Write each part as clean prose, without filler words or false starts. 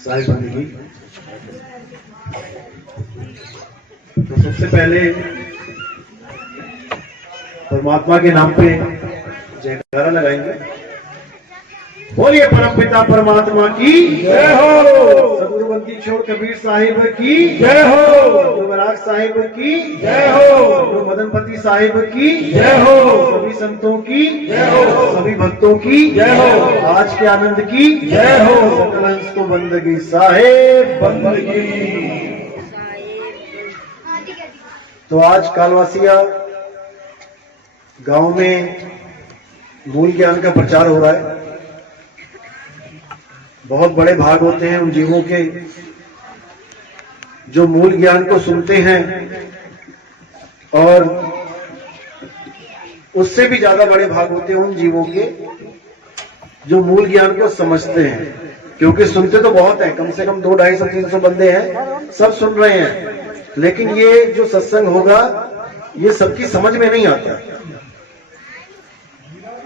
साहिब बंदगी। तो सबसे पहले परमात्मा के नाम पे जयकारा लगाएंगे। बोलिए परम पिता परमात्मा की जय हो। सदगुरुवंती छोड़ कबीर साहिब की जय हो। बराग साहिब की जय हो। मदनपति साहिब की जय हो। सभी संतों की जय हो। सभी भक्तों की जय हो। आज के आनंद की जय हो। सकल हंस को बंदगी साहेब बंदगी। तो आज कालवासिया गांव में मूल ज्ञान का प्रचार हो रहा है। बहुत बड़े भाग होते हैं उन जीवों के जो मूल ज्ञान को सुनते हैं और उससे भी ज्यादा बड़े भाग होते हैं उन जीवों के जो मूल ज्ञान को समझते हैं। क्योंकि सुनते तो बहुत हैं, कम से कम 200-250-300 बंदे हैं, सब सुन रहे हैं, लेकिन ये जो सत्संग होगा ये सबकी समझ में नहीं आता,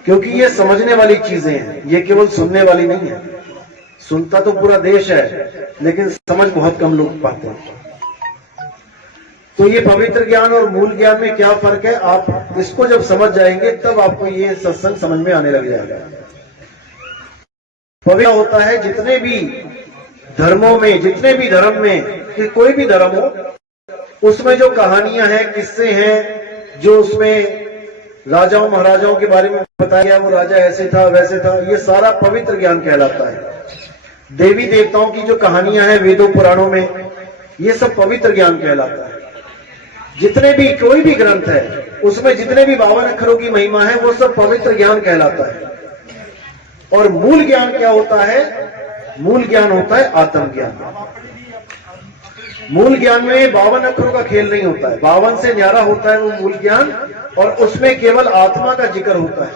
क्योंकि ये समझने वाली चीजें हैं, ये केवल सुनने वाली नहीं है। सुनता तो पूरा देश है, लेकिन समझ बहुत कम लोग पाते हैं। तो ये पवित्र ज्ञान और मूल ज्ञान में क्या फर्क है, आप इसको जब समझ जाएंगे तब आपको ये सत्संग समझ में आने लग जाएगा। पवित्र होता है जितने भी धर्मों में, जितने भी धर्म में, कि कोई भी धर्म हो, उसमें जो कहानियां हैं, किस्से हैं, जो उसमें राजाओं महाराजाओं के बारे में बताया गया, वो राजा ऐसे था वैसे था, ये सारा पवित्र ज्ञान कहलाता है। देवी देवताओं की जो कहानियां हैं वेदों पुराणों में, ये सब पवित्र ज्ञान कहलाता है। जितने भी कोई भी ग्रंथ है उसमें जितने भी 52 अक्षरों की महिमा है वो सब पवित्र ज्ञान कहलाता है। और मूल ज्ञान क्या होता है? मूल ज्ञान होता है आत्मज्ञान। मूल ज्ञान में 52 अक्षरों का खेल नहीं होता है, 52 से न्यारा होता है वो मूल ज्ञान, और उसमें केवल आत्मा का जिक्र होता है।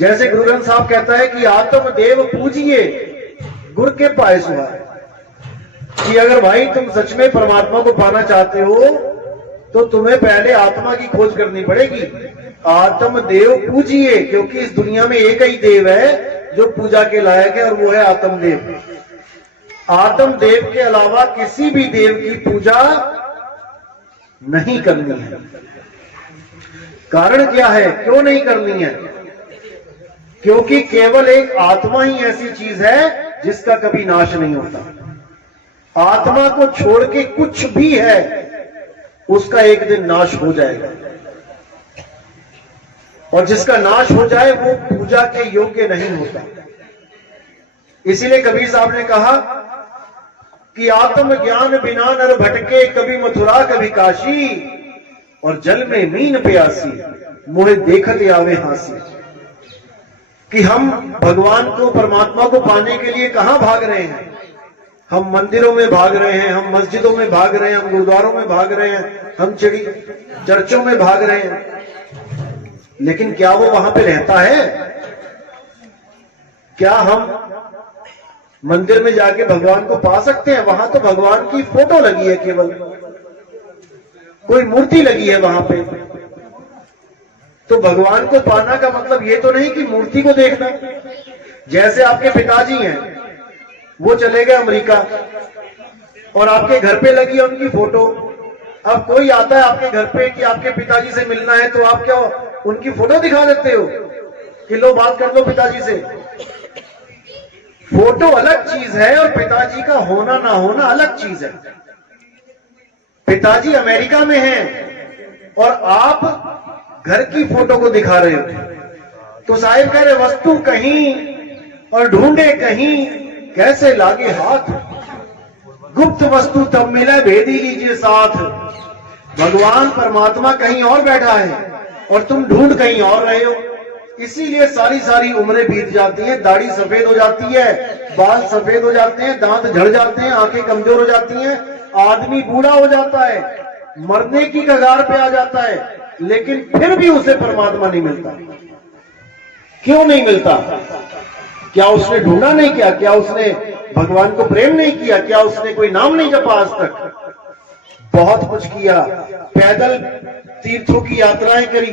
जैसे गुरु ग्रंथ साहब कहता है कि आत्म देव पूजिए गुर के पाए सुहा, कि अगर भाई तुम सच में परमात्मा को पाना चाहते हो तो तुम्हें पहले आत्मा की खोज करनी पड़ेगी। आत्म देव पूजिए, क्योंकि इस दुनिया में एक ही देव है जो पूजा के लायक है, और वो है आत्मदेव। आत्मदेव के अलावा किसी भी देव की पूजा नहीं करनी है। कारण क्या है, क्यों नहीं करनी है? क्योंकि केवल एक आत्मा ही ऐसी चीज है जिसका कभी नाश नहीं होता। आत्मा को छोड़ के कुछ भी है उसका एक दिन नाश हो जाएगा, और जिसका नाश हो जाए वो पूजा के योग्य नहीं होता। इसीलिए कबीर साहब ने कहा कि आत्म ज्ञान बिना नर भटके, कभी मथुरा कभी काशी, और जल में मीन प्यासी, मोहे देखत आवे हासी। कि हम भगवान को, परमात्मा को पाने के लिए कहां भाग रहे हैं? हम मंदिरों में भाग रहे हैं, हम मस्जिदों में भाग रहे हैं, हम गुरुद्वारों में भाग रहे हैं, हम चर्चों में भाग रहे हैं, लेकिन क्या वो वहां पे रहता है? क्या हम मंदिर में जाके भगवान को पा सकते हैं? वहां तो भगवान की फोटो लगी है, केवल कोई मूर्ति लगी है वहां पे। तो भगवान को पाना का मतलब ये तो नहीं कि मूर्ति को देखना। जैसे आपके पिताजी हैं, वो चले गए अमेरिका और आपके घर पे लगी है उनकी फोटो। अब कोई आता है आपके घर पे कि आपके पिताजी से मिलना है, तो आप क्या उनकी फोटो दिखा देते हो कि लो बात कर लो पिताजी से? फोटो अलग चीज है और पिताजी का होना ना होना अलग चीज है। पिताजी अमेरिका में हैं और आप घर की फोटो को दिखा रहे हो, तो साहिब कह रहे वस्तु कहीं और ढूंढे कहीं, कैसे लागे हाथ, गुप्त वस्तु तब मिले भेदी लीजिए साथ। भगवान परमात्मा कहीं और बैठा है और तुम ढूंढ कहीं और रहे हो। इसीलिए सारी सारी उम्रें बीत जाती हैं, दाढ़ी सफेद हो जाती है, बाल सफेद हो जाते हैं, दांत झड़ जाते हैं, आंखें कमजोर हो जाती हैं, आदमी बूढ़ा हो जाता है, मरने की कगार पे आ जाता है, लेकिन फिर भी उसे परमात्मा नहीं मिलता। क्यों नहीं मिलता? क्या उसने ढूंढा नहीं किया? क्या उसने भगवान को प्रेम नहीं किया? क्या उसने कोई नाम नहीं जपा आज तक? बहुत कुछ किया, पैदल तीर्थों की यात्राएं करी,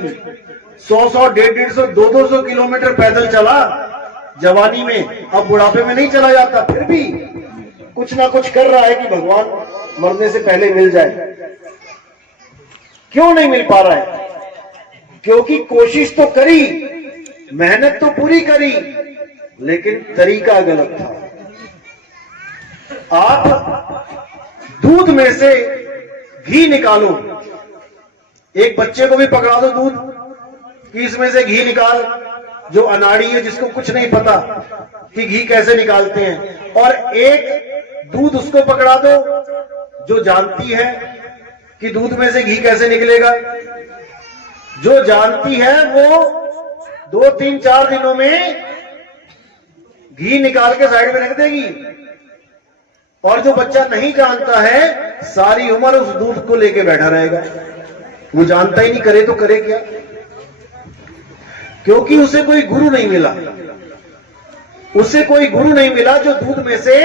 100-100, 150-150, 200 किलोमीटर पैदल चला जवानी में, अब बुढ़ापे में नहीं चला जाता, फिर भी कुछ ना कुछ कर रहा है कि भगवान मरने से पहले मिल जाए। क्यों नहीं मिल पा रहा है? क्योंकि कोशिश तो करी, मेहनत तो पूरी करी, लेकिन तरीका गलत था। आप दूध में से घी निकालो, एक बच्चे को भी पकड़ा दो दूध कि इसमें से घी निकाल, जो अनाड़ी है, जिसको कुछ नहीं पता कि घी कैसे निकालते हैं, और एक दूध उसको पकड़ा दो जो जानती है कि दूध में से घी कैसे निकलेगा। जो जानती है वो 2-3-4 दिनों में घी निकाल के साइड में रख देगी, और जो बच्चा नहीं जानता है सारी उम्र उस दूध को लेके बैठा रहेगा। वो जानता ही नहीं, करे तो करे क्या? क्योंकि उसे कोई गुरु नहीं मिला, उसे कोई गुरु नहीं मिला जो दूध में से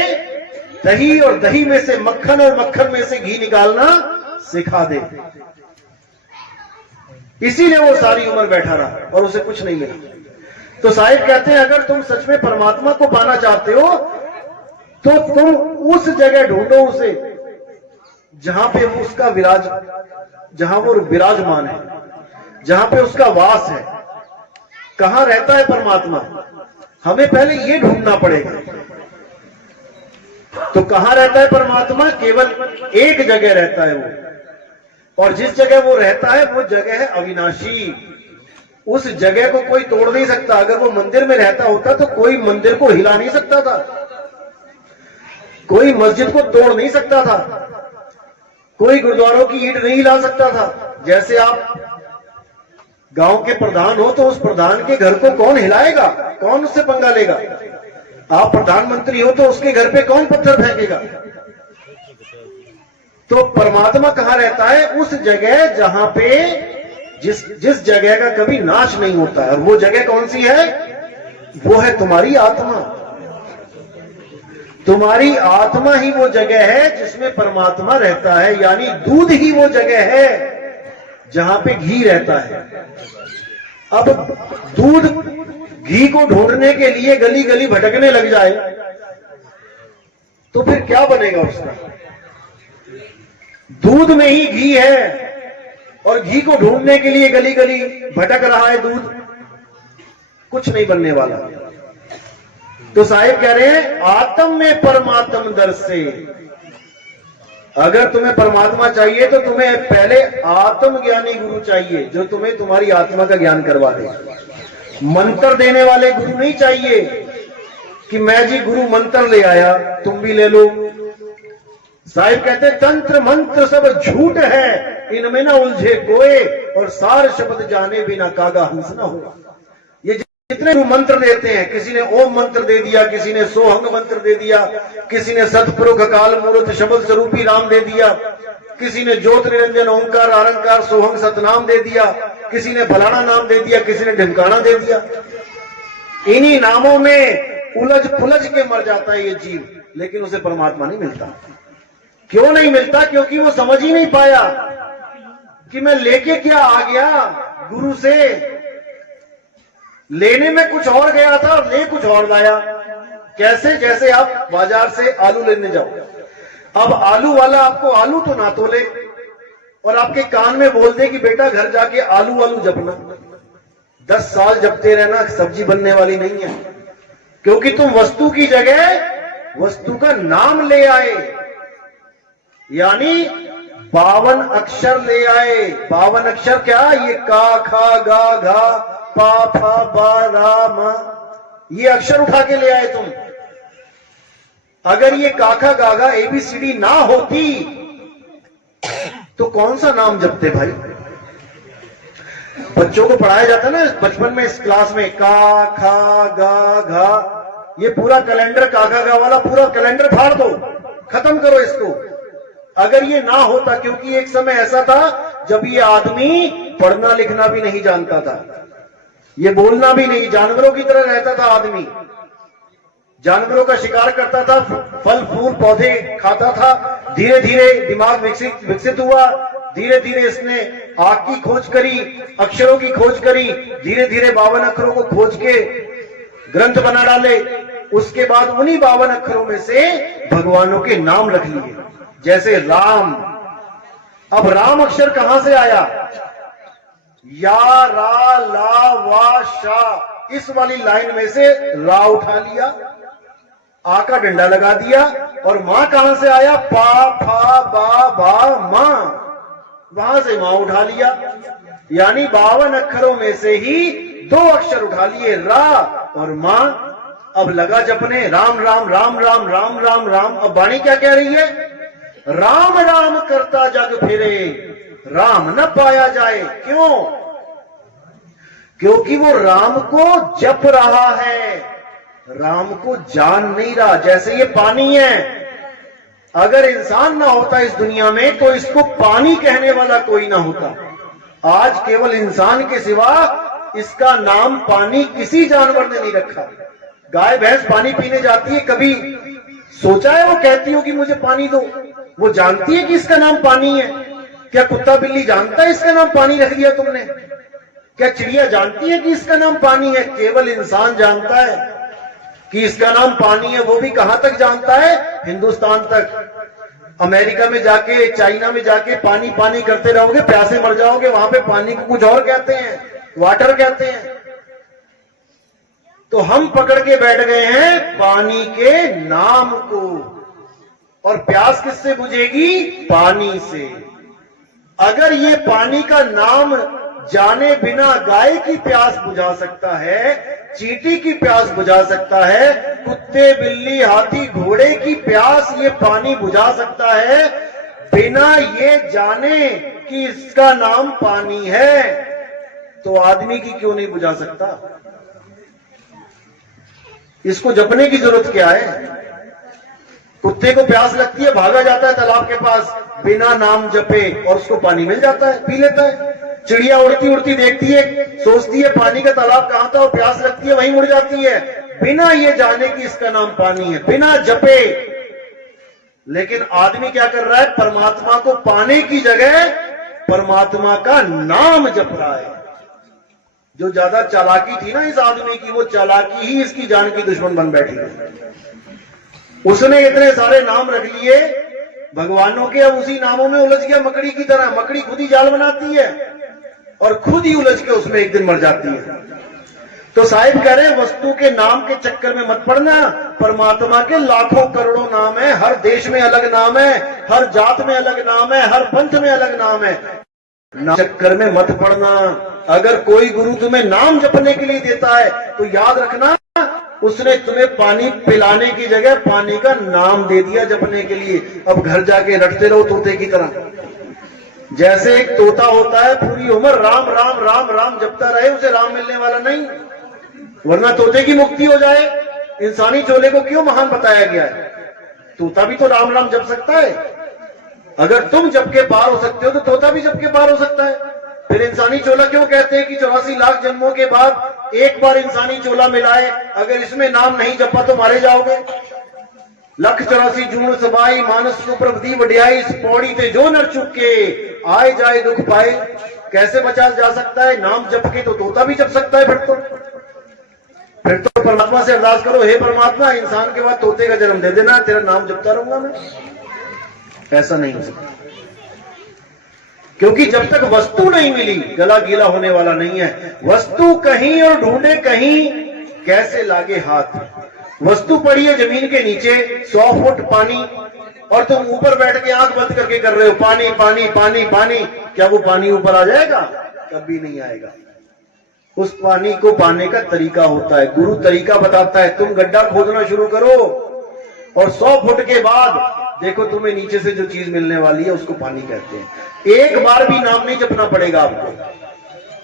दही और दही में से मक्खन और मक्खन में से घी निकालना सिखा दे। इसीलिए वो सारी उम्र बैठा रहा और उसे कुछ नहीं मिला। तो साहिब कहते हैं, अगर तुम सच में परमात्मा को पाना चाहते हो तो तुम उस जगह ढूंढो उसे जहां पे वो उसका जहां वो विराजमान है, जहां पे उसका वास है। कहां रहता है परमात्मा? हमें पहले ये ढूंढना पड़ेगा। तो कहां रहता है परमात्मा? केवल एक जगह रहता है वो, और जिस जगह वो रहता है वो जगह है अविनाशी। उस जगह को कोई तोड़ नहीं सकता। अगर वो मंदिर में रहता होता तो कोई मंदिर को हिला नहीं सकता था, कोई मस्जिद को तोड़ नहीं सकता था, कोई गुरुद्वारों की ईंट नहीं हिला सकता था। जैसे आप गांव के प्रधान हो तो उस प्रधान के घर को कौन हिलाएगा, कौन उससे पंगा लेगा? आप प्रधानमंत्री हो तो उसके घर पे कौन पत्थर फेंकेगा? तो परमात्मा कहां रहता है? उस जगह जहां पे जिस जगह का कभी नाश नहीं होता है। और वो जगह कौन सी है? वो है तुम्हारी आत्मा। तुम्हारी आत्मा ही वो जगह है जिसमें परमात्मा रहता है, यानी दूध ही वो जगह है जहां पे घी रहता है। अब दूध घी को ढूंढने के लिए गली गली भटकने लग जाए तो फिर क्या बनेगा उसका? दूध में ही घी है और घी को ढूंढने के लिए गली गली भटक रहा है दूध, कुछ नहीं बनने वाला। तो साहिब कह रहे हैं, आत्म में परमात्म दर्शे। अगर तुम्हें परमात्मा चाहिए तो तुम्हें पहले आत्मज्ञानी गुरु चाहिए जो तुम्हें तुम्हारी आत्मा का ज्ञान करवा दे। मंत्र देने वाले गुरु नहीं चाहिए कि मैं जी गुरु मंत्र ले आया तुम भी ले लो। साहिब कहते तंत्र मंत्र सब झूठ है, इनमें ना उलझे कोई, और सार शब्द जाने बिना कागा हंस ना हो। ये जितने मंत्र देते हैं, किसी ने ओम मंत्र दे दिया, किसी ने सोहंग मंत्र दे दिया, किसी ने सतपुरुष अकाल मूर्त शब्द स्वरूपी राम दे दिया, किसी ने ज्योत निरंजन ओंकार आरंकार सोहंग सतनाम दे दिया, किसी ने फलाना नाम दे दिया, किसी ने ढिमकाना दे दिया। इन्हीं नामों में उलझ पुलझ के मर जाता है ये जीव, लेकिन उसे परमात्मा नहीं मिलता। क्यों नहीं मिलता? क्योंकि वो समझ ही नहीं पाया कि मैं लेके क्या आ गया गुरु से। लेने में कुछ और गया था और ले कुछ और लाया। कैसे? जैसे आप बाजार से आलू लेने जाओ, अब आलू वाला आपको आलू तो ना तोले और आपके कान में बोल दे कि बेटा घर जाके आलू आलू जपना। 10 साल जपते रहना, सब्जी बनने वाली नहीं है। क्योंकि तुम वस्तु की जगह वस्तु का नाम ले आए, यानी 52 अक्षर ले आए। 52 अक्षर क्या? ये का खा गा घा पा फा बा रा मा, ये अक्षर उठा के ले आए तुम। अगर ये काखा गागा एबीसीडी ना होती तो कौन सा नाम जपते भाई? बच्चों को पढ़ाया जाता ना बचपन में इस क्लास में, का खा गा घा, ये पूरा कैलेंडर काखा गा वाला पूरा कैलेंडर फाड़ दो, खत्म करो इसको। अगर ये ना होता, क्योंकि एक समय ऐसा था जब ये आदमी पढ़ना लिखना भी नहीं जानता था, ये बोलना भी नहीं, जानवरों की तरह रहता था आदमी, जानवरों का शिकार करता था, फल फूल पौधे खाता था। धीरे धीरे दिमाग विकसित हुआ, धीरे धीरे इसने आग की खोज करी, अक्षरों की खोज करी, धीरे धीरे 52 अक्षरों को खोज के ग्रंथ बना डाले। उसके बाद उन्हीं 52 अक्षरों में से भगवानों के नाम रख लिए, जैसे राम। अब राम अक्षर कहां से आया? या, रा, ला, वा, शा, इस वाली लाइन में से रा उठा लिया, आ का डंडा लगा दिया। और मां कहां से आया? पा, फा, बा, भा, मां, वहां से मां उठा लिया। यानी 52 अक्षरों में से ही 2 अक्षर उठा लिए, रा और मां। अब लगा जपने राम राम राम राम राम राम राम। अब वाणी क्या कह रही है? राम राम करता जग फिरे, राम न पाया जाए। क्यों? क्योंकि वो राम को जप रहा है, राम को जान नहीं रहा। जैसे ये पानी है, अगर इंसान ना होता इस दुनिया में तो इसको पानी कहने वाला कोई ना होता। आज केवल इंसान के सिवा इसका नाम पानी किसी जानवर ने नहीं रखा। गाय भैंस पानी पीने जाती है, कभी सोचा है वो कहती हो कि मुझे पानी दो? वो जानती है कि इसका नाम पानी है? क्या कुत्ता बिल्ली जानता है इसका नाम पानी रख दिया तुमने? क्या चिड़िया जानती है कि इसका नाम पानी है? केवल इंसान जानता है कि इसका नाम पानी है। वो भी कहां तक जानता है? हिंदुस्तान तक। अमेरिका में जाके, चाइना में जाके पानी पानी करते रहोगे, प्यासे मर जाओगे। वहां पे पानी को कुछ और कहते हैं, वाटर कहते हैं। तो हम पकड़ के बैठ गए हैं पानी के नाम को। और प्यास किससे बुझेगी? पानी से। अगर ये पानी का नाम जाने बिना गाय की प्यास बुझा सकता है, चींटी की प्यास बुझा सकता है, कुत्ते बिल्ली हाथी घोड़े की प्यास ये पानी बुझा सकता है, बिना ये जाने कि इसका नाम पानी है, तो आदमी की क्यों नहीं बुझा सकता? इसको जपने की जरूरत क्या है? कुत्ते को प्यास लगती है, भागा जाता है तालाब के पास, बिना नाम जपे, और उसको पानी मिल जाता है, पी लेता है। चिड़िया उड़ती उड़ती देखती है, सोचती है पानी का तालाब कहां था, और प्यास लगती है वहीं मुड़ जाती है, बिना ये जाने कि इसका नाम पानी है, बिना जपे। लेकिन आदमी क्या कर रहा है? परमात्मा को पाने की जगह परमात्मा का नाम जप रहा है। जो ज्यादा चालाकी थी ना इस आदमी की, वो चालाकी ही इसकी जान की दुश्मन बन बैठी है। उसने इतने सारे नाम रख लिए भगवानों के, अब उसी नामों में उलझ गया मकड़ी की तरह। मकड़ी खुद ही जाल बनाती है और खुद ही उलझ के उसमें एक दिन मर जाती है। तो साहिब कह रहे वस्तु के नाम के चक्कर में मत पड़ना। परमात्मा के लाखों करोड़ों नाम है, हर देश में अलग नाम है, हर जात में अलग नाम है, हर पंथ में अलग नाम है। चक्कर में मत पड़ना। अगर कोई गुरु तुम्हें नाम जपने के लिए देता है तो याद रखना, उसने तुम्हें पानी पिलाने की जगह पानी का नाम दे दिया जपने के लिए। अब घर जाके रटते रहो तोते की तरह। जैसे एक तोता होता है पूरी उम्र राम राम राम राम जपता रहे, उसे राम मिलने वाला नहीं, वरना तोते की मुक्ति हो जाए। इंसानी चोले को क्यों महान बताया गया है? तोता भी तो राम राम जप सकता है। अगर तुम जप के पार हो सकते हो तो तोता भी जप के पार हो सकता है। फिर इंसानी चोला क्यों कहते हैं कि 84 लाख जन्मों के बाद एक बार इंसानी चोला मिलाए, अगर इसमें नाम नहीं जपा तो मारे जाओगे। 184 जून सबाई मानस को प्रभदी वड्याई, इस पौड़ी पे जो नर चुके आए जाए दुख पाए। कैसे बचा जा सकता है? नाम जप के तो तोता भी जप सकता है। फिर तो परमात्मा से अरदास करो, हे परमात्मा इंसान के बाद तोते का जन्म दे देना, तेरा नाम जपता रहूंगा मैं। ऐसा नहीं हो सकता, क्योंकि जब तक वस्तु नहीं मिली गला गीला होने वाला नहीं है। वस्तु कहीं और ढूंढे कहीं, कैसे लागे हाथ। वस्तु पड़ी है जमीन के नीचे 100 फुट पानी, और तुम ऊपर बैठ के आंख बंद करके कर रहे हो पानी पानी पानी पानी। क्या वो पानी ऊपर आ जाएगा? कभी नहीं आएगा। उस पानी को पाने का तरीका होता है, गुरु तरीका बताता है। तुम गड्ढा खोदना शुरू करो और 100 फुट के बाद देखो तुम्हें नीचे से जो चीज मिलने वाली है उसको पानी कहते हैं। एक बार भी नाम नहीं जपना पड़ेगा आपको।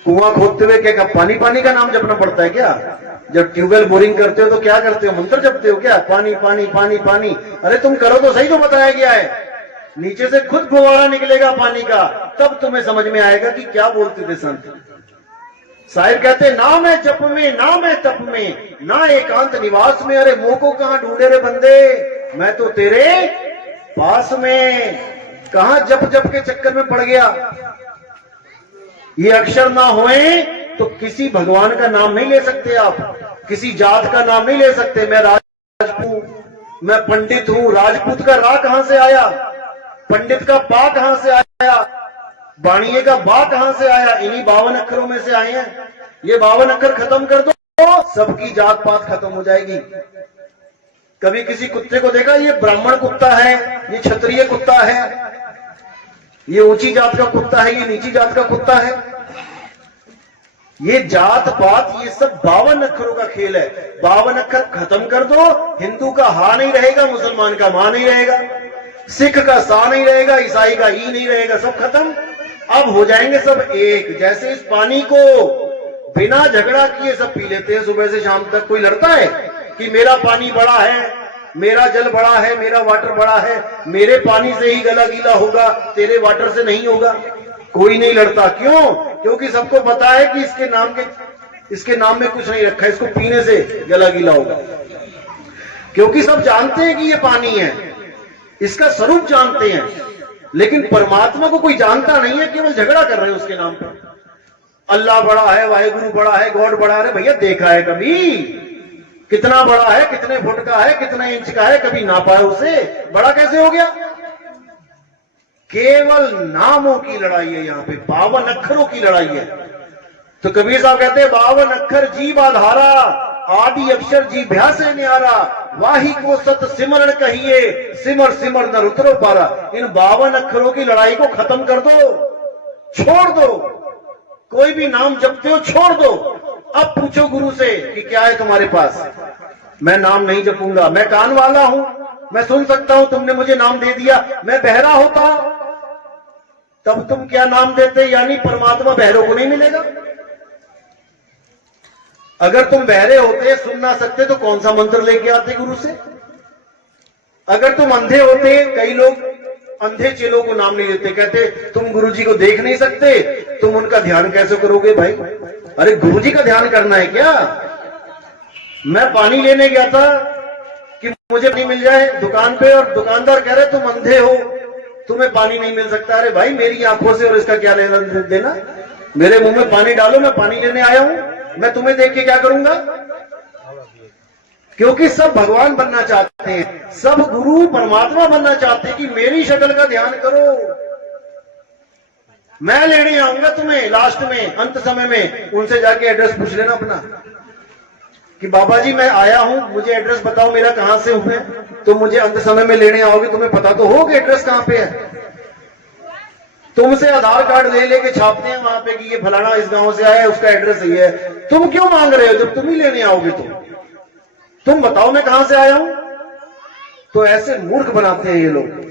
कुआं खोदते हुए क्या पानी पानी का नाम जपना पड़ता है क्या? जब ट्यूबवेल बोरिंग करते हो तो क्या करते हो? मंत्र जपते हो क्या? पानी पानी पानी पानी। अरे तुम करो तो सही जो बताया गया है। नीचे से खुद फुवारा निकलेगा पानी का, तब तुम्हें समझ में आएगा कि क्या बोलते थे संत। साहिब कहते नाम है जप में, नाम है तप में, ना एकांत निवास में। अरे मोह को कहां ढूंढे रे बंदे, मैं तो तेरे पास में। कहां जप जप के चक्कर में पड़ गया। ये अक्षर ना होए तो किसी भगवान का नाम नहीं ले सकते आप, किसी जात का नाम नहीं ले सकते। मैं राजपूत, मैं पंडित हूं। राजपूत का रा कहां से आया? पंडित का पा कहां से आया? बाणिये का बा कहां से आया? इन्हीं 52 अक्षरों में से आए हैं। ये 52 अक्षर खत्म कर दो, सबकी जात पात खत्म हो जाएगी। कभी किसी कुत्ते को देखा? ये ब्राह्मण कुत्ता है, ये क्षत्रिय कुत्ता है, ये ऊंची जात का कुत्ता है, ये नीची जात का कुत्ता है। ये जात पात, ये सब 52 अक्षरों का खेल है। 52 अक्षर खत्म कर दो, हिंदू का हा नहीं रहेगा, मुसलमान का मां नहीं रहेगा, सिख का सा नहीं रहेगा, ईसाई का ई नहीं रहेगा, सब खत्म। अब हो जाएंगे सब एक। जैसे इस पानी को बिना झगड़ा किए सब पी लेते हैं सुबह से शाम तक। कोई लड़ता है कि मेरा पानी बड़ा है, मेरा जल बड़ा है, मेरा वाटर बड़ा है, मेरे पानी से ही गला गीला होगा, तेरे वाटर से नहीं होगा? कोई नहीं लड़ता। क्यों? क्योंकि सबको पता है कि इसके नाम में कुछ नहीं रखा, इसको पीने से गला गीला होगा। क्योंकि सब जानते हैं कि ये पानी है, इसका स्वरूप जानते हैं। लेकिन परमात्मा को कोई जानता नहीं है, केवल झगड़ा कर रहे हैं उसके नाम पर। अल्लाह बड़ा है, वाहेगुरु बड़ा है, गॉड बड़ा है। भैया देखा है कभी? कितना बड़ा है, कितने फुट का है, कितने इंच का है? कभी नापा है उसे? बड़ा कैसे हो गया? केवल नामों की लड़ाई है यहाँ पे, 52 अक्षरों की लड़ाई है। तो कबीर साहब कहते हैं 52 अक्षर जीव आधारा, आदि अक्षर जी भ्यासे न्यारा, वाही को सत सिमरण कहिए, सिमर सिमर न उतरो पारा। इन 52 अक्षरों की लड़ाई को खत्म कर दो, छोड़ दो। कोई भी नाम जपते हो छोड़ दो। अब पूछो गुरु से कि क्या है तुम्हारे पास? मैं नाम नहीं जपूंगा, मैं कान वाला हूं, मैं सुन सकता हूं, तुमने मुझे नाम दे दिया। मैं बहरा होता तब तुम क्या नाम देते? यानी परमात्मा बहरों को नहीं मिलेगा। अगर तुम बहरे होते, सुन ना सकते, तो कौन सा मंत्र लेके आते गुरु से? अगर तुम अंधे होते, कई लोग अंधे चेलों को नाम नहीं लेते, कहते तुम गुरुजी को देख नहीं सकते, तुम उनका ध्यान कैसे करोगे भाई? अरे गुरुजी का ध्यान करना है क्या? मैं पानी लेने गया था कि मुझे पानी मिल जाए दुकान पे, और दुकानदार कह रहे तुम अंधे हो, तुम्हें पानी नहीं मिल सकता। अरे भाई मेरी आंखों से और इसका क्या लेना देना? मेरे मुंह में पानी डालो, मैं पानी लेने आया हूं, मैं तुम्हें देख के क्या करूंगा? क्योंकि सब भगवान बनना चाहते हैं, सब गुरु परमात्मा बनना चाहते हैं कि मेरी शक्ल का ध्यान करो। मैं लेने आऊंगा तुम्हें लास्ट में, अंत समय में। उनसे जाके एड्रेस पूछ लेना अपना कि बाबा जी मैं आया हूं, मुझे एड्रेस बताओ मेरा कहां से हुए, तो मुझे अंत समय में लेने आओगे। तुम्हें पता तो हो कि एड्रेस कहां पे है। तुमसे आधार कार्ड ले लेके छापते हैं वहां पे कि ये फलाना इस गांव से आया है, उसका एड्रेस यही है। तुम क्यों मांग रहे हो जब तुम ही लेने आओगे? तुम बताओ मैं कहां से आया हूं। तो ऐसे मूर्ख बनाते हैं ये लोग।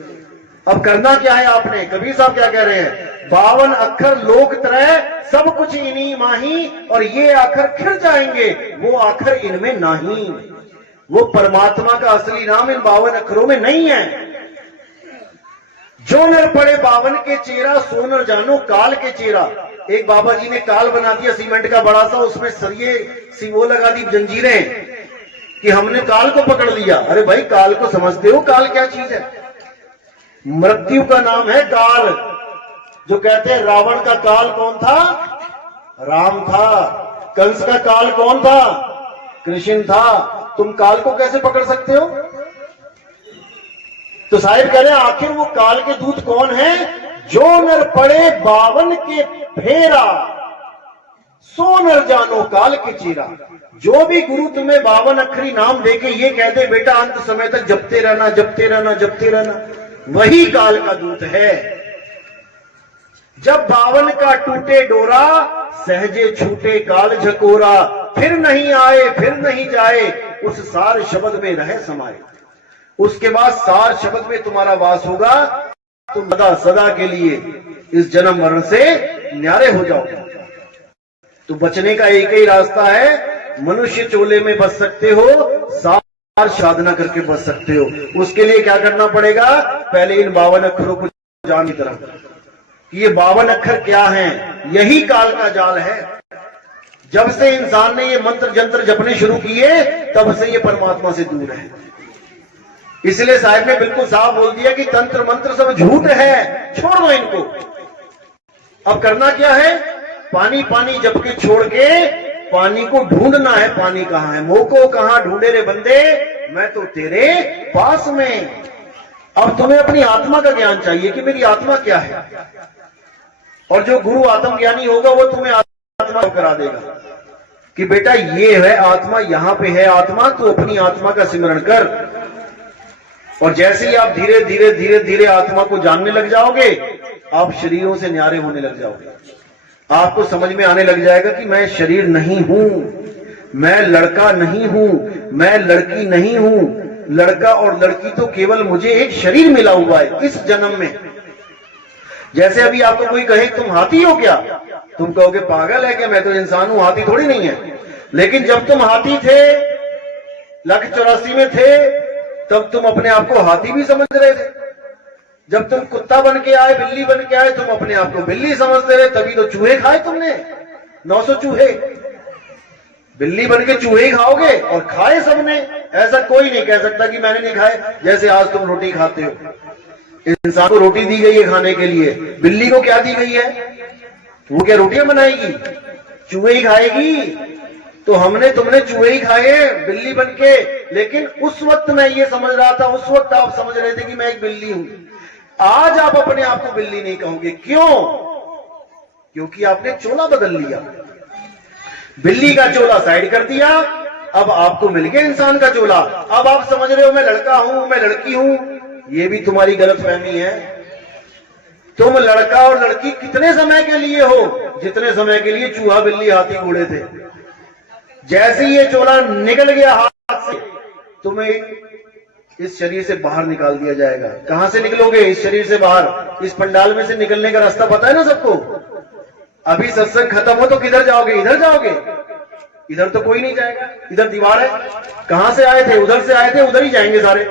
अब करना क्या है आपने? कबीर साहब क्या कह रहे हैं? 52 अक्षर लोक त्रय, सब कुछ इन्हीं माही, और ये आखर खिर जाएंगे, वो आखर इनमें नहीं। वो परमात्मा का असली नाम इन 52 अक्षरों में नहीं है। जो नर पड़े 52 के चेहरा, सो नर जानो काल के चेहरा। एक बाबा जी ने काल बना दिया सीमेंट का बड़ा सा, उसमें सरिये सी वो लगा दी, जंजीरें, कि हमने काल को पकड़ लिया। अरे भाई काल को समझते हो? काल क्या चीज है? मृत्यु का नाम है काल। जो कहते हैं रावण का काल कौन था? राम था। कंस का काल कौन था? कृष्ण था। तुम काल को कैसे पकड़ सकते हो? तो साहिब कह रहे हैं आखिर वो काल के दूत कौन है? जो नर पड़े 52 के फेरा, सो नर जानो काल के चेरा। जो भी गुरु तुम्हें 52 अक्षरी नाम देके ये कह दे बेटा अंत समय तक जपते रहना, जपते रहना, जपते रहना, वही काल का दूत है। जब 52 का टूटे डोरा, सहजे छूटे काल झकोरा। फिर नहीं आए, फिर नहीं जाए, उस सार शब्द में रहे समाये। उसके बाद सार शब्द में तुम्हारा वास होगा। तुम सदा सदा के लिए इस जन्म मरण से न्यारे हो जाओ। तो बचने का एक ही रास्ता है, मनुष्य चोले में बच सकते हो, सार साधना करके बच सकते हो। उसके लिए क्या करना पड़ेगा? पहले इन 52 अक्षरों को जान की तरह कि ये 52 अक्षर क्या हैं। यही काल का जाल है। जब से इंसान ने ये मंत्र जंत्र जपने शुरू किए, तब से ये परमात्मा से दूर है। इसलिए साहब ने बिल्कुल साफ बोल दिया कि तंत्र मंत्र सब झूठ है, छोड़ दो इनको। अब करना क्या है? पानी पानी जप के छोड़ के पानी को ढूंढना है। पानी कहां है? मोह को कहां ढूंढे रे बंदे, मैं तो तेरे पास में। अब तुम्हें अपनी आत्मा का ज्ञान चाहिए कि मेरी आत्मा क्या है, और जो गुरु आत्मज्ञानी होगा वो तुम्हें आत्मा करा देगा कि बेटा ये है आत्मा, यहां पे है आत्मा, तो अपनी आत्मा का सिमरण कर। और जैसे ही आप धीरे धीरे धीरे धीरे आत्मा को जानने लग जाओगे, आप शरीरों से न्यारे होने लग जाओगे। आपको समझ में आने लग जाएगा कि मैं शरीर नहीं हूं, मैं लड़का नहीं हूं, मैं लड़की नहीं हूं। लड़का और लड़की तो केवल मुझे एक शरीर मिला हुआ है इस जन्म में। जैसे अभी आपको कोई कहे तुम हाथी हो क्या, तुम कहोगे पागल है क्या, मैं तो इंसान हूं, हाथी थोड़ी नहीं है। लेकिन जब तुम हाथी थे, 184 में थे, तब तुम अपने आप को हाथी भी समझ रहे थे। जब तुम कुत्ता बन के आए, बिल्ली बन के आए, तुम अपने आप को बिल्ली समझते रहे, तभी तो चूहे खाए तुमने, 900 चूहे। बिल्ली बन के चूहे ही खाओगे, और खाए सबने। ऐसा कोई नहीं कह सकता कि मैंने नहीं खाए। जैसे आज तुम रोटी खाते हो, इंसान को रोटी दी गई है खाने के लिए, बिल्ली को क्या दी गई है, वो क्या रोटियां बनाएगी, चूहे ही खाएगी। तो हमने तुमने चूहे ही खाए बिल्ली बन के। लेकिन उस वक्त मैं ये समझ रहा था, उस वक्त आप समझ रहे थे कि मैं एक बिल्ली हूं। आज आप अपने आप को बिल्ली नहीं कहोगे। क्यों? क्योंकि आपने चोला बदल लिया, बिल्ली का चोला साइड कर दिया, अब आपको मिल गया इंसान का चोला। अब आप समझ रहे हो मैं लड़का हूं, मैं लड़की हूं। ये भी तुम्हारी गलतफहमी है। तुम लड़का और लड़की कितने समय के लिए हो? जितने समय के लिए चूहा बिल्ली हाथी घोड़े थे। जैसे ये चोला निकल गया हाथ से, तुम्हें इस शरीर से बाहर निकाल दिया जाएगा। कहां से निकलोगे इस शरीर से बाहर? इस पंडाल में से निकलने का रास्ता पता है ना सबको? अभी सत्संग खत्म हो तो किधर जाओगे? इधर जाओगे? इधर तो कोई नहीं जाएगा, इधर दीवार है। कहां से आए थे? उधर से आए थे, उधर ही जाएंगे सारे।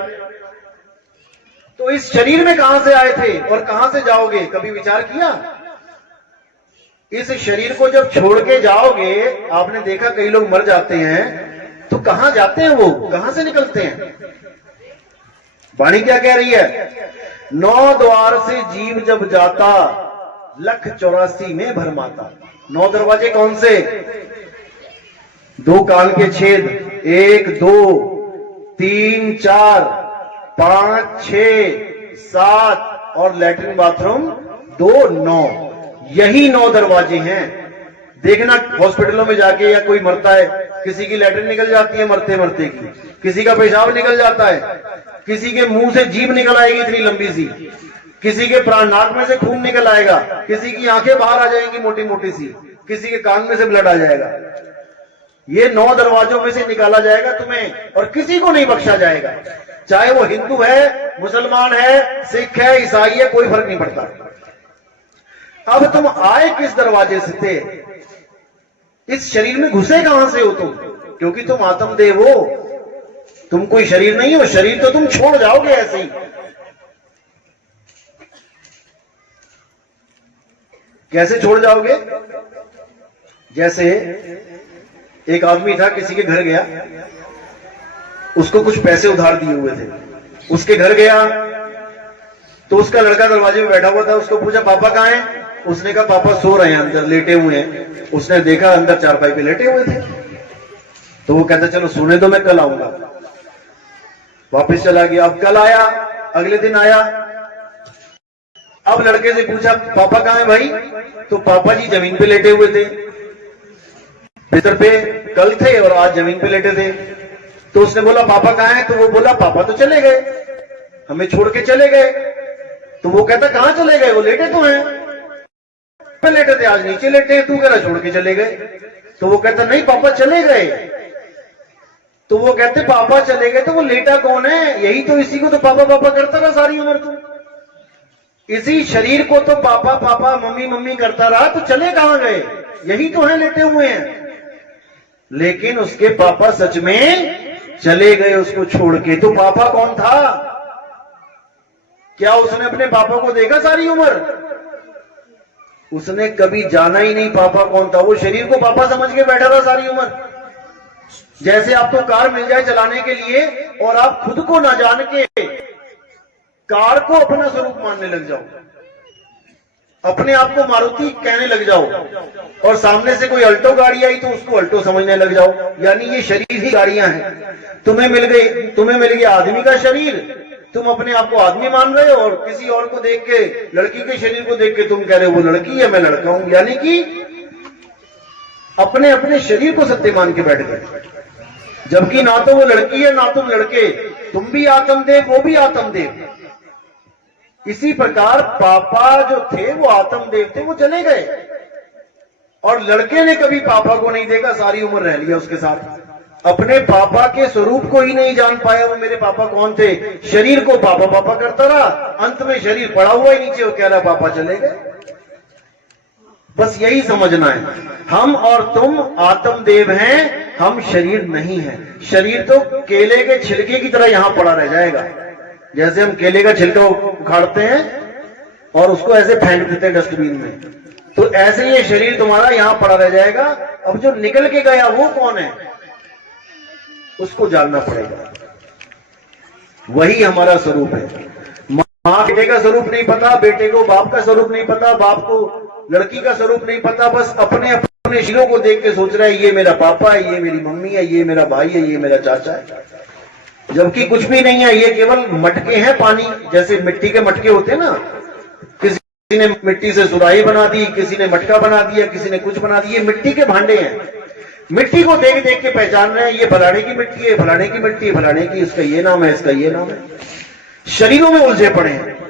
तो इस शरीर में कहां से आए थे और कहां से जाओगे? कभी विचार किया? इस शरीर को जब छोड़ के जाओगे, आपने देखा कई लोग मर जाते हैं, तो कहां जाते हैं वो? कहां से निकलते हैं? वाणी क्या कह रही है? 9 द्वार से जीव जब जाता, 184 में भरमाता। 9 दरवाजे कौन से? 2 कान के छेद, 1 2 3 4 5 6 7 और लैट्रिन बाथरूम 2 9। यही 9 दरवाजे हैं। देखना हॉस्पिटलों में जाके, या कोई मरता है, किसी की लैट्रिन निकल जाती है मरते मरते की, किसी का पेशाब निकल जाता है, किसी के मुंह से जीभ निकल आएगी इतनी लंबी सी, किसी के प्राण नाक में से खून निकल आएगा, किसी की आंखें बाहर आ जाएंगी मोटी मोटी सी, किसी के कान में से ब्लड आ जाएगा। ये 9 दरवाजों में से निकाला जाएगा तुम्हें, और किसी को नहीं बख्शा जाएगा। चाहे वो हिंदू है, मुसलमान है, सिख है, ईसाई है, कोई फर्क नहीं पड़ता। अब तुम आए किस दरवाजे से थे? इस शरीर में घुसे कहां से हो तुम? क्योंकि तुम आत्मदेव हो, तुम कोई शरीर नहीं हो। शरीर तो तुम छोड़ जाओगे ऐसे ही। कैसे छोड़ जाओगे? जैसे एक आदमी था, किसी के घर गया, उसको कुछ पैसे उधार दिए हुए थे। उसके घर गया तो उसका लड़का दरवाजे में बैठा हुआ था। उसको पूछा पापा कहां हैं? उसने कहा पापा सो रहे हैं अंदर, लेटे हुए हैं। उसने देखा अंदर चारपाई पे लेटे हुए थे। तो वो कहता चलो सोने दो, मैं कल आऊंगा। वापस चला गया। अब कल आया, अगले दिन आया। अब लड़के से पूछा पापा कहां है भाई? तो पापा जी जमीन पे लेटे हुए थे, बिस्तर पे कल थे और आज जमीन पे लेटे थे। तो उसने बोला पापा कहां है? तो वो बोला पापा तो चले गए, हमें छोड़ के चले गए। तो वो कहता कहां चले गए? वो लेटे तो हैं, लेटे थे, आज नीचे लेटे, तू कह रहा छोड़ के चले गए। तो वो कहता नहीं पापा चले गए। तो वो कहते पापा चले गए, तो वो लेटा कौन है? यही तो, इसी को तो पापा पापा करता रहा सारी उम्र। तू इसी शरीर को तो पापा पापा मम्मी मम्मी करता रहा, तो चले कहां गए? यही तो है, लेटे हुए हैं। लेकिन उसके पापा सच में चले गए उसको छोड़ के। तो पापा कौन था? क्या उसने अपने पापा को देखा सारी उम्र? उसने कभी जाना ही नहीं पापा कौन था। वो शरीर को पापा समझ के बैठा था सारी उम्र। जैसे आपको कार मिल जाए चलाने के लिए और आप खुद को ना जान के कार को अपना स्वरूप मानने लग जाओ। अपने आप को मारुति कहने लग जाओ, और सामने से कोई अल्टो गाड़ी आई तो उसको अल्टो समझने लग जाओ, यानी ये शरीर ही गाड़ियां हैं। तुम्हें मिल गया आदमी का शरीर, तुम अपने आप को आदमी मान रहे हो, और किसी और को देख के, लड़की के शरीर को देख के तुम कह रहे हो वो लड़की है, मैं लड़का हूं, यानी कि अपने अपने शरीर को सत्य मान के बैठ गए। जबकि ना तो वो लड़की है ना तुम लड़के, तुम भी आत्मदेव वो भी आत्मदेव। इसी प्रकार पापा जो थे वो आत्मदेव थे, वो चले गए, और लड़के ने कभी पापा को नहीं देखा, सारी उम्र रह लिया उसके साथ, अपने पापा के स्वरूप को ही नहीं जान पाया वो मेरे पापा कौन थे। शरीर को पापा पापा करता रहा, अंत में शरीर पड़ा हुआ ही नीचे, वो कह रहा पापा चले गए। बस यही समझना है, हम और तुम आत्मदेव हैं, हम शरीर नहीं है। शरीर तो केले के छिलके की तरह यहां पड़ा रह जाएगा। जैसे हम केले का छिलका उखाड़ते हैं और उसको ऐसे फेंक देते हैं डस्टबिन में, तो ऐसे ये शरीर तुम्हारा यहां पड़ा रह जाएगा। अब जो निकल के गया वो कौन है, उसको जानना पड़ेगा। वही हमारा स्वरूप है। मां बेटे का स्वरूप नहीं पता, बेटे को बाप का स्वरूप नहीं पता, बाप को लड़की का स्वरूप नहीं पता, बस अपने अपने शरीरों को देख के सोच रहा है ये मेरा पापा है, ये मेरी मम्मी है, ये मेरा भाई है, ये मेरा चाचा है, जबकि कुछ भी नहीं है। ये केवल मटके हैं पानी, जैसे मिट्टी के मटके होते हैं ना, किसी ने मिट्टी से सुराही बना दी, किसी ने मटका बना दिया, किसी ने कुछ बना दिया, मिट्टी के भांडे हैं। मिट्टी को देख देख के पहचान रहे हैं, ये फलाने की मिट्टी है, फलाने की मिट्टी है, फलाने की, इसका ये नाम है, इसका ये नाम है। शरीरों में उलझे पड़े हैं।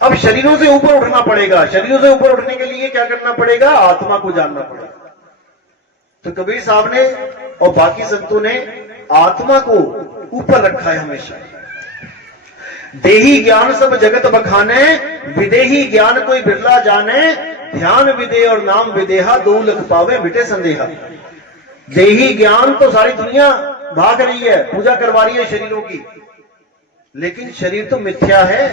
अब शरीरों से ऊपर उठना पड़ेगा। शरीरों से ऊपर उठने के लिए क्या करना पड़ेगा, आत्मा को जानना पड़ेगा। तो कबीर साहब ने और बाकी संतों ने आत्मा को ऊपर रखा है हमेशा। देही ज्ञान सब जगत बखाने, विदेही ज्ञान कोई बिरला जाने, ध्यान विदे और नाम विदेहा, दो लख पावे मिटे संदेहा। देही ज्ञान तो सारी दुनिया भाग रही है, पूजा करवा रही है शरीरों की, लेकिन शरीर तो मिथ्या है,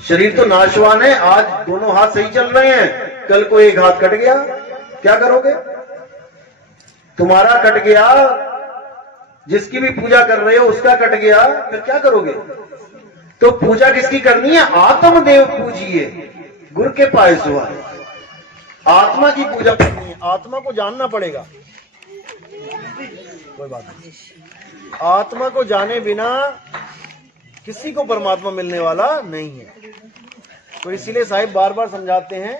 शरीर तो नाशवान है। आज दोनों हाथ सही चल रहे हैं, कल को एक हाथ कट गया, क्या करोगे? तुम्हारा कट गया, जिसकी भी पूजा कर रहे हो उसका कट गया, फिर क्या करोगे? तो पूजा किसकी करनी है? आत्मदेव पूजिए, गुरु के पाए सुहा। आत्मा की पूजा करनी है, आत्मा को जानना पड़ेगा। कोई बात नहीं, आत्मा को जाने बिना किसी को परमात्मा मिलने वाला नहीं है। तो इसीलिए साहिब बार बार समझाते हैं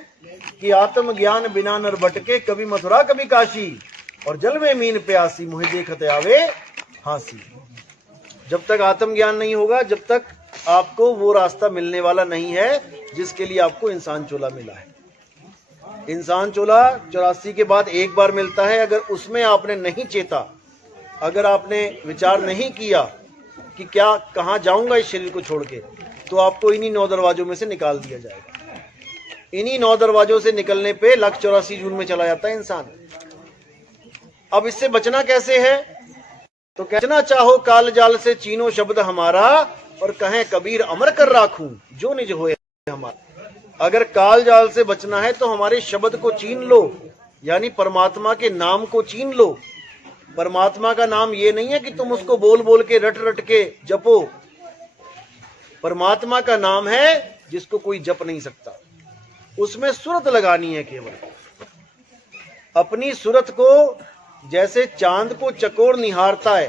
कि आत्म ज्ञान बिना नर भटके, कभी मथुरा कभी काशी, और जल में मीन प्यासी, मुझे देखते आवे हांसी। जब तक आत्म ज्ञान नहीं होगा, जब तक आपको वो रास्ता मिलने वाला नहीं है जिसके लिए आपको इंसान चोला मिला है। इंसान चोला 84 के बाद एक बार मिलता है। अगर उसमें आपने नहीं चेता, अगर आपने विचार नहीं किया कि क्या कहां जाऊंगा इस शरीर को छोड़ के, तो आपको इन्हीं 9 दरवाजों में से निकाल दिया जाएगा। इन्हीं 9 दरवाजों से निकलने पे 184 जून में चला जाता है इंसान। अब इससे बचना कैसे है? तो कहना चाहो काल जाल से चीनो शब्द हमारा, और कहें कबीर अमर कर राखूं जो निज होए हमारा। अगर काल जाल से बचना है तो हमारे शब्द को चीन लो, यानी परमात्मा के नाम को चीन लो। परमात्मा का नाम ये नहीं है कि तुम उसको बोल बोल के रट रट के जपो। परमात्मा का नाम है जिसको कोई जप नहीं सकता, उसमें सुरत लगानी है केवल। अपनी सुरत को, जैसे चांद को चकोर निहारता है,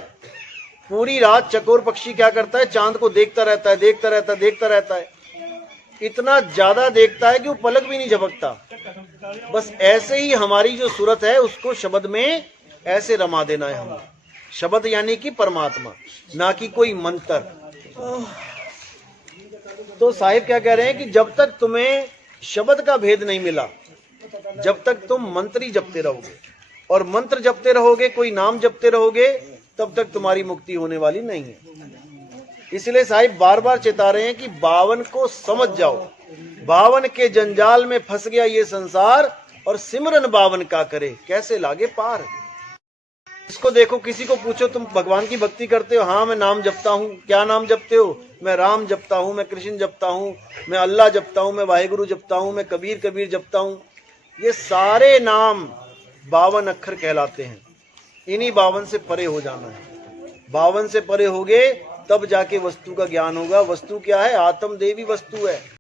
पूरी रात चकोर पक्षी क्या करता है, चांद को देखता रहता है, देखता रहता है, देखता रहता है, इतना ज्यादा देखता है कि वो पलक भी नहीं झपकता। बस ऐसे ही हमारी जो सूरत है उसको शब्द में ऐसे रमा देना है हमें। शब्द यानी कि परमात्मा, ना कि कोई मंत्र। तो साहिब क्या कह रहे हैं कि जब तक तुम्हें शब्द का भेद नहीं मिला, जब तक तुम मंत्र ही जपते रहोगे, और मंत्र जपते रहोगे, कोई नाम जपते रहोगे, तब तक तुम्हारी मुक्ति होने वाली नहीं है। इसलिए साहिब बार बार चेता रहे हैं कि 52 को समझ जाओ। 52 के जंजाल में फंस गया ये संसार, और सिमरन 52 का करे कैसे लागे पार। इसको देखो, किसी को पूछो तुम भगवान की भक्ति करते हो? हाँ मैं नाम जपता हूँ। क्या नाम जपते हो? मैं राम जपता हूँ, मैं कृष्ण जपता हूँ, मैं अल्लाह जपता हूँ, मैं वाहिगुरु जपता हूँ, मैं कबीर कबीर जपता हूँ। ये सारे नाम 52 अक्षर कहलाते हैं। इन्हीं 52 से परे हो जाना है। 52 से परे होगे तब जाके वस्तु का ज्ञान होगा। वस्तु क्या है? आत्म देवी वस्तु है।